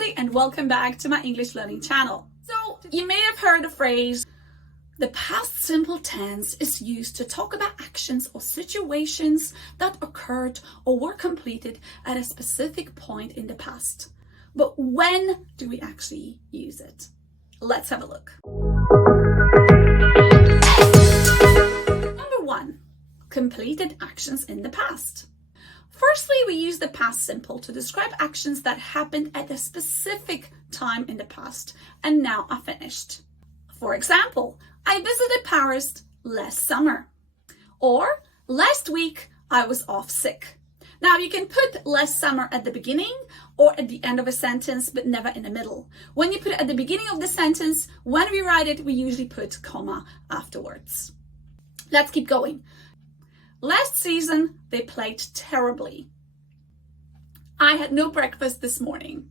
everybody, and welcome back to my English learning channel. So you may have heard the phrase, the past simple tense is used to talk about actions or situations that occurred or were completed at a specific point in the past. But when do we actually use it? Let's have a look. Number 1, completed actions in the past. Firstly, we use the past simple to describe actions that happened at a specific time in the past and now are finished. For example, I visited Paris last summer. Or, last week I was off sick. Now you can put last summer at the beginning or at the end of a sentence, but never in the middle. When you put it at the beginning of the sentence, when we write it, we usually put comma afterwards. Let's keep going. Last season, they played terribly. I had no breakfast this morning.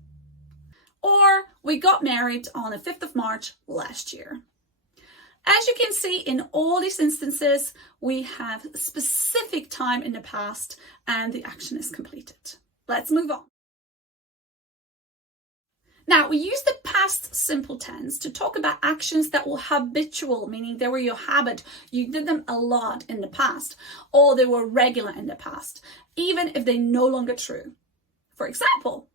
Or, we got married on the 5th of March last year. As you can see, in all these instances, we have a specific time in the past and the action is completed. Let's move on. Now, we use the past simple tense to talk about actions that were habitual, meaning they were your habit. You did them a lot in the past, or they were regular in the past, even if they're no longer true. For example,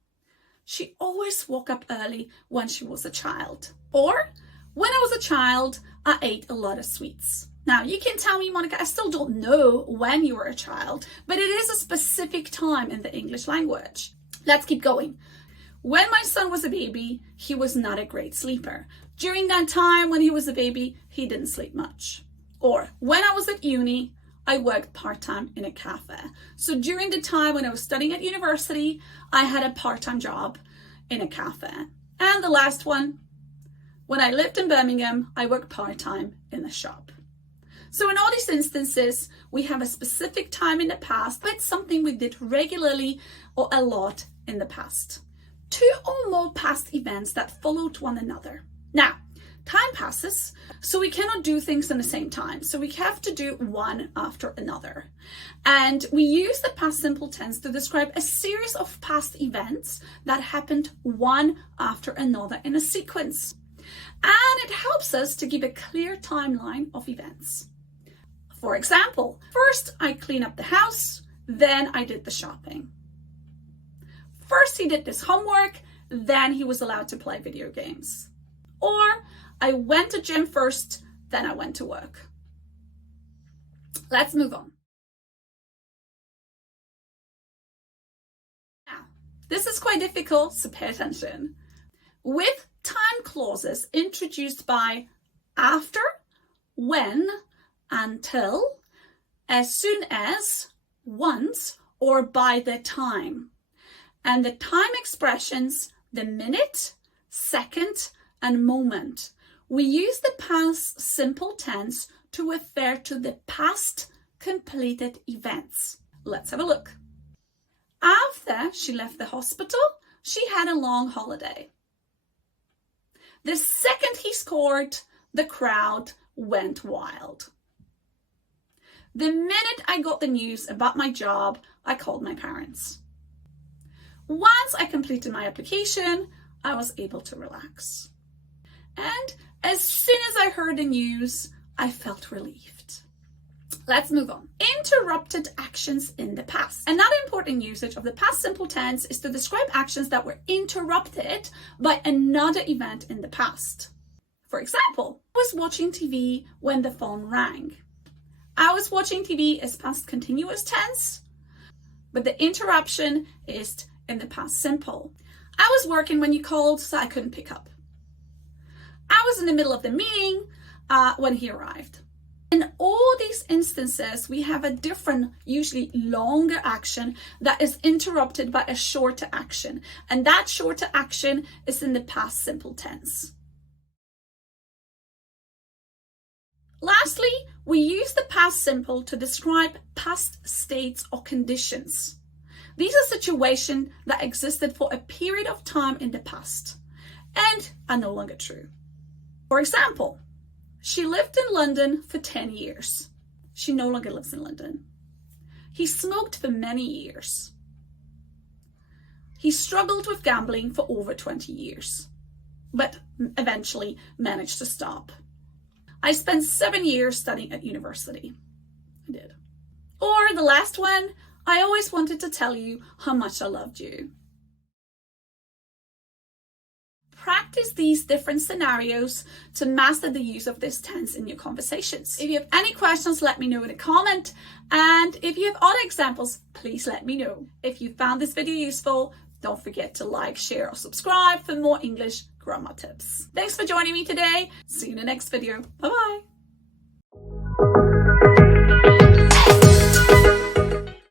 she always woke up early when she was a child. Or, when I was a child, I ate a lot of sweets. Now, you can tell me, Monica, I still don't know when you were a child, but it is a specific time in the English language. Let's keep going. When my son was a baby, he was not a great sleeper. During that time when he was a baby, he didn't sleep much. Or, when I was at uni, I worked part-time in a cafe. So during the time when I was studying at university, I had a part-time job in a cafe. And the last one, when I lived in Birmingham, I worked part-time in a shop. So in all these instances, we have a specific time in the past, but it's something we did regularly or a lot in the past. 2 or more past events that followed one another. Now, time passes, so we cannot do things in the same time. So we have to do one after another. And we use the past simple tense to describe a series of past events that happened one after another in a sequence. And it helps us to give a clear timeline of events. For example, first I cleaned up the house, then I did the shopping. First he did his homework, then he was allowed to play video games. Or I went to gym first, then I went to work. Let's move on. Now, this is quite difficult, so pay attention. With time clauses introduced by after, when, until, as soon as, once, or by the time. And the time expressions, the minute, second, and moment. We use the past simple tense to refer to the past completed events. Let's have a look. After she left the hospital, she had a long holiday. The second he scored, the crowd went wild. The minute I got the news about my job, I called my parents. Once I completed my application, I was able to relax. And as soon as I heard the news, I felt relieved. Let's move on. Interrupted actions in the past. Another important usage of the past simple tense is to describe actions that were interrupted by another event in the past. For example, I was watching TV when the phone rang. I was watching TV is past continuous tense, but the interruption is in the past simple. I was working when you called, so I couldn't pick up. I was in the middle of the meeting when he arrived. In all these instances, we have a different, usually longer action that is interrupted by a shorter action. And that shorter action is in the past simple tense. Lastly, we use the past simple to describe past states or conditions. These are situations that existed for a period of time in the past and are no longer true. For example, she lived in London for 10 years. She no longer lives in London. He smoked for many years. He struggled with gambling for over 20 years, but eventually managed to stop. I spent 7 years studying at university. I did. Or the last one, I always wanted to tell you how much I loved you. Practice these different scenarios to master the use of this tense in your conversations. If you have any questions, let me know in a comment. And if you have other examples, please let me know. If you found this video useful, don't forget to like, share, or subscribe for more English grammar tips. Thanks for joining me today. See you in the next video. Bye-bye.